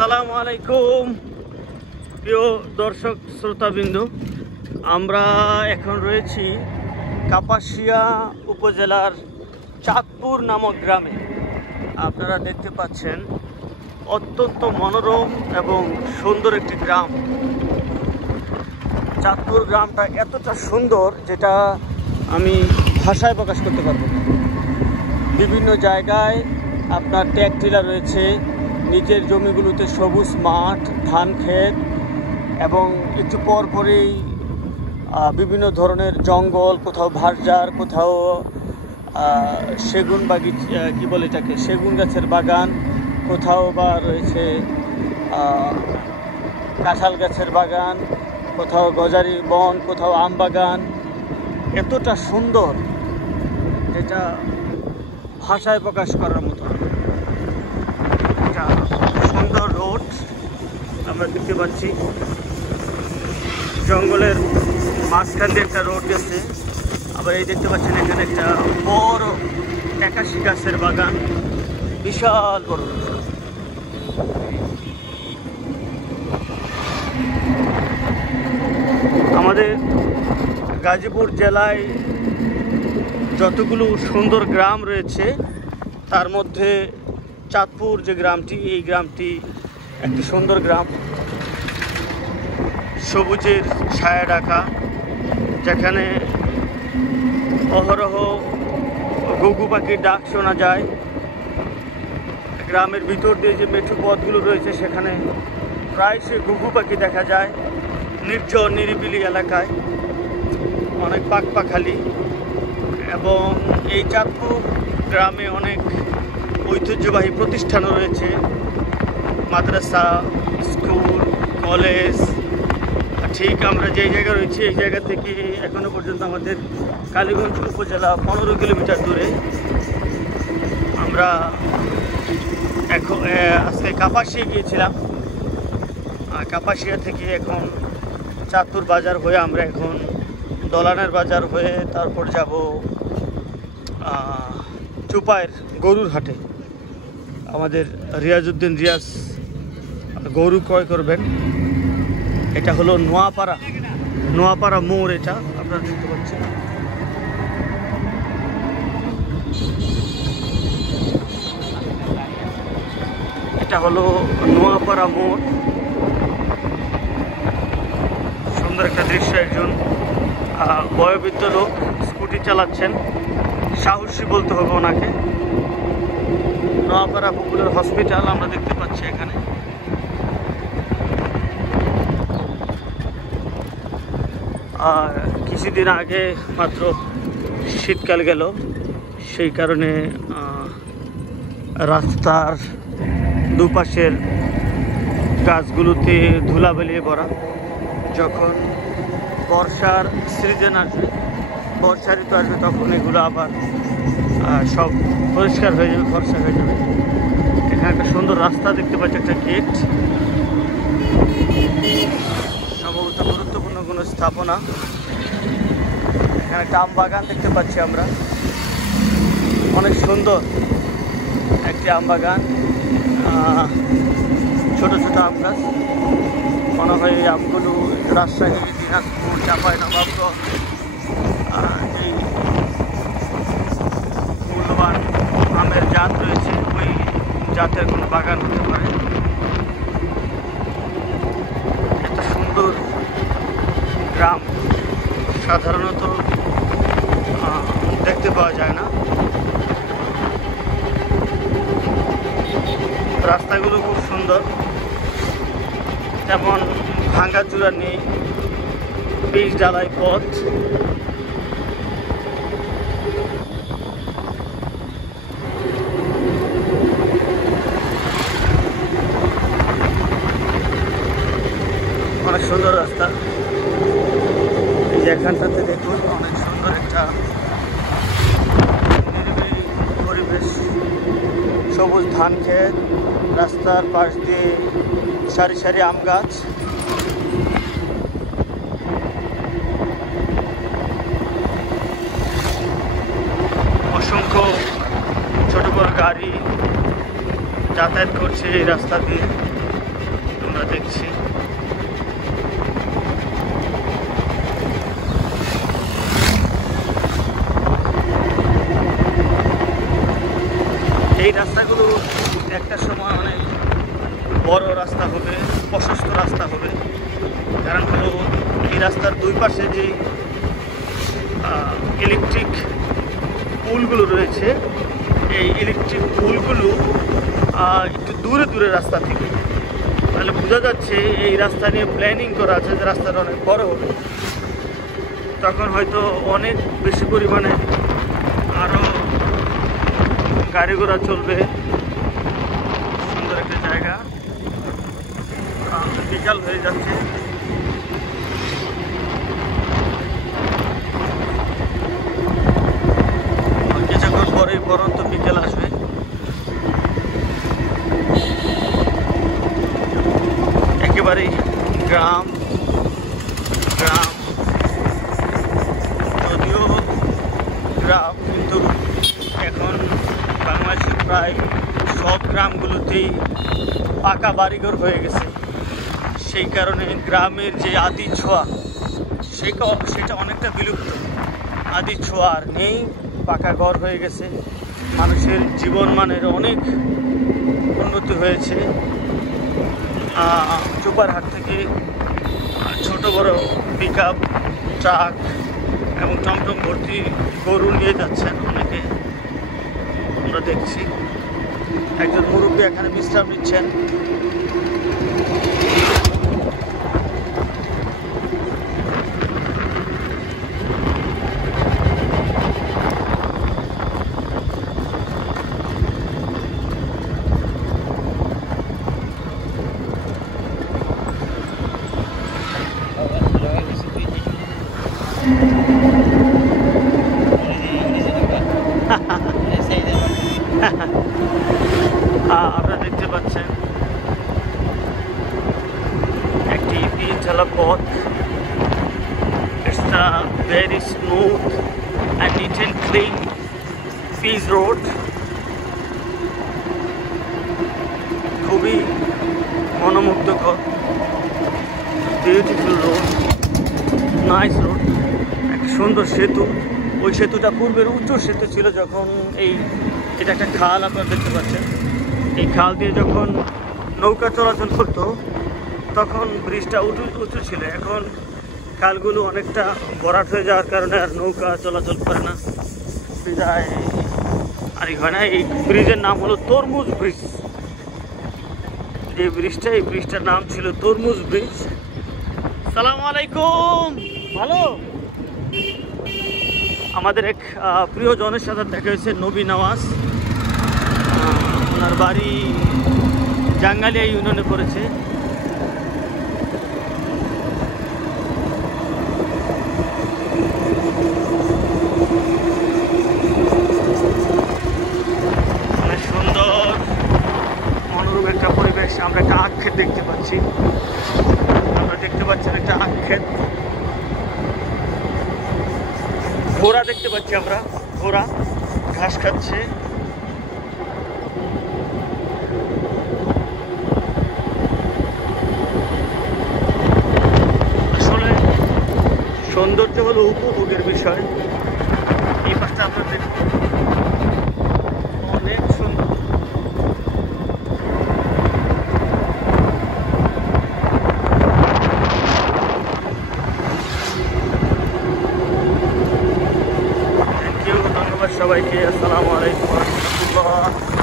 আসসালামু আলাইকুম প্রিয় দর্শক শ্রোতাবৃন্দ, আমরা এখন রয়েছি কাপাসিয়া উপজেলার চাঁদপুর নামক গ্রামে। আপনারা দেখতে পাচ্ছেন অত্যন্ত মনোরম এবং সুন্দর একটি গ্রাম। চাঁদপুর গ্রামটা এতটা সুন্দর যেটা আমি ভাষায় প্রকাশ করতে পারবো না। বিভিন্ন জায়গায় আপনার ট্যাগ টিলা রয়েছে, নিচের জমিগুলোতে সবুজ মাঠ, ধান ক্ষেত এবং একটু পর পরেই বিভিন্ন ধরনের জঙ্গল, কোথাও ভারজার, কোথাও সেগুন কি বলে এটাকে সেগুন গাছের বাগান, কোথাও বা রয়েছে কাঁঠাল গাছের বাগান, কোথাও গজারি বন, কোথাও আম বাগান। এতটা সুন্দর যেটা ভাষায় প্রকাশ করার মতো। একটা সুন্দর রোড আমরা দেখতে পাচ্ছি, জঙ্গলের মাঝখান দিয়ে একটা রোড গেছে। আবার এই দেখতে পাচ্ছেন এখানে একটা বড় 81 গাছের বাগান, বিশাল বড়। আমাদের গাজীপুর জেলায় যতগুলো সুন্দর গ্রাম রয়েছে তার মধ্যে চাঁদপুর যে গ্রামটি, এই গ্রামটি একটি সুন্দর গ্রাম, সবুজের ছায়া ঢাকা, যেখানে অহরহ ঘুঘু পাখির ডাক শোনা যায়। গ্রামের ভিতর দিয়ে যে মেঠো পথগুলো রয়েছে সেখানে প্রায়শই ঘুঘু পাখি দেখা যায়। নির্জন নিরিবিলি এলাকায় অনেক পাখপাখালি, এবং এই চাঁদপুর গ্রামে অনেক ঐতিহ্যবাহী প্রতিষ্ঠানও রয়েছে, মাদ্রাসা, স্কুল, কলেজ। ঠিক আমরা যেই জায়গায় রয়েছি এই জায়গা থেকে এখনো পর্যন্ত আমাদের কালীগঞ্জ উপজেলা 15 কিলোমিটার দূরে। আমরা আজকে কাপাসিয়া গিয়েছিলাম, কাপাসিয়া থেকে এখন চাঁদপুর বাজার হয়ে আমরা এখন দলানের বাজার হয়ে তারপর যাব চুপায়ের গরুর হাটে। আমাদের রিয়াজউদ্দিন রিয়াজ গরু ক্রয় করবেন। এটা হলো নোয়াপাড়া মোড়, এটা আপনারা দেখতে পাচ্ছেন। এটা হলো নোয়াপাড়া মোড়। সুন্দর একটা দৃশ্য, একজন বয়োবৃদ্ধ লোক স্কুটি চালাচ্ছেন, সাহসী বলতে হবে ওনাকে। নোয়াপাড়া পপুলার হসপিটাল আমরা দেখতে পাচ্ছি এখানে। আর কিছুদিন আগে মাত্র শীতকাল গেল, সেই কারণে রাস্তার দুপাশের গাছগুলোতে ধুলাবালি ভরা। যখন বর্ষার সিজন আসবে, বর্ষা ঋতু আসবে, তখন এগুলো আবার সব পরিষ্কার হয়ে যাবে, ফর্সা হয়ে যাবে। এখানে একটা সুন্দর রাস্তা দেখতে পাচ্ছি, একটা গেট, সম্ভবত গুরুত্বপূর্ণ কোনো স্থাপনা। এখানে একটা আম বাগান দেখতে পাচ্ছি আমরা, অনেক সুন্দর একটি আম বাগান, ছোট ছোট আম গাছ। মনে হয় এই আমগুলো রাজশাহী, দিনাজপুর, চাঁপাইনবাবগঞ্জ যেই মূল্যবান আমের জাত রয়েছে ওই জাতের কোনো বাগান হতে পারে। এত সুন্দর গ্রাম সাধারণত দেখতে পাওয়া যায় না। রাস্তাগুলো খুব সুন্দর, তেমন ভাঙ্গাচুরা নেই, পিচ ঢালাই পথ। অনেক সুন্দর রাস্তা। এই যে এখানটাতে দেখুন, অনেক সুন্দর একটা নিরিবিলি পরিবেশ, সবুজ ধান ক্ষেত, রাস্তার পাশ দিয়ে সারি সারি আম গাছ। অসংখ্য ছোট বড় গাড়ি যাতায়াত করছে এই রাস্তা দিয়ে। দেখছি। এই রাস্তাগুলো একটা সময় অনেক বড় রাস্তা হবে, প্রশস্ত রাস্তা হবে। কারণ হলো এই রাস্তার দুই পাশে যে ইলেকট্রিক পুলগুলো রয়েছে, এই ইলেকট্রিক পুলগুলো একটু দূরে দূরে রাস্তা থেকে, তাহলে বোঝা যাচ্ছে এই রাস্তা নিয়ে প্ল্যানিং করা আছে যে রাস্তাটা অনেক বড় হবে। তখন হয়তো অনেক বেশি পরিমাণে আরও গাড়ি ঘোড়া চলবে। সুন্দর একটা জায়গা, বিকাল হয়ে যাচ্ছে। কিছুক্ষণ পরেই পরন্ত বিকেল আসবে। একেবারেই গ্রাম গ্রাম, যদিও গ্রাম, কিন্তু এখন বাংলাদেশের প্রায় সব গ্রামগুলোতেই পাকা বাড়িঘর হয়ে গেছে। সেই কারণে গ্রামের যে আদি ছোঁয়া সেটা অনেকটা বিলুপ্ত। আদি ছোঁয়া আর নেই, পাকা ঘর হয়ে গেছে। মানুষের জীবনমানের অনেক উন্নতি হয়েছে। চোপারহাট থেকে ছোট বড় পিকআপ, ট্রাক এবং টমটম ভর্তি গরু নিয়ে যাচ্ছেন অনেকে, আমরা দেখছি। একজন মুরব্বী এখানে বিশ্রাম নিচ্ছেন। আপনারা দেখতে পাচ্ছেন একটি পিচ ঢালা পথ। It's a very smooth and neat and clean piece road. খুবই মনোমুগ্ধকর, বিউটিফুল রোড, নাইস রোড। একটা সুন্দর সেতু। ওই সেতুটা পূর্বের উঁচু সেতু ছিল। যখন এটা একটা খাল, আপনারা দেখতে পাচ্ছেন। এই খাল দিয়ে যখন নৌকা চলাচল করতো তখন ব্রিজটা উঁচু ছিল। এখন খালগুলো অনেকটা ভরাট হয়ে যাওয়ার কারণে আর নৌকা চলাচল করে না, বিদায় আর হয় না। এই ব্রিজের নাম হলো তরমুজ ব্রিজ। এই ব্রিজটার নাম ছিল তরমুজ ব্রিজ। সালামু আলাইকুম। ভালো, আমাদের এক প্রিয় জনের সাথে দেখা হয়েছে, নবী নওয়াজ। ওনার বাড়ি জাঙ্গালিয়া ইউনিয়নে পড়েছে। অনেক সুন্দর মনোরম একটা পরিবেশ। আমরা একটা আখ ক্ষেত দেখতে পাচ্ছি। আমরা দেখতে পাচ্ছেন একটা আখ ক্ষেত। ঘোড়া দেখতে পাচ্ছি আমরা, ঘোড়া ঘাস খাচ্ছে। আসলে সৌন্দর্য হলো উপভোগের বিষয়। এই পাশটা আপনার দেখুন, অনেক সুন্দর। ধন্যবাদ সবাইকে। আসসালামু আলাইকুম ওয়া রাহমাতুল্লাহ।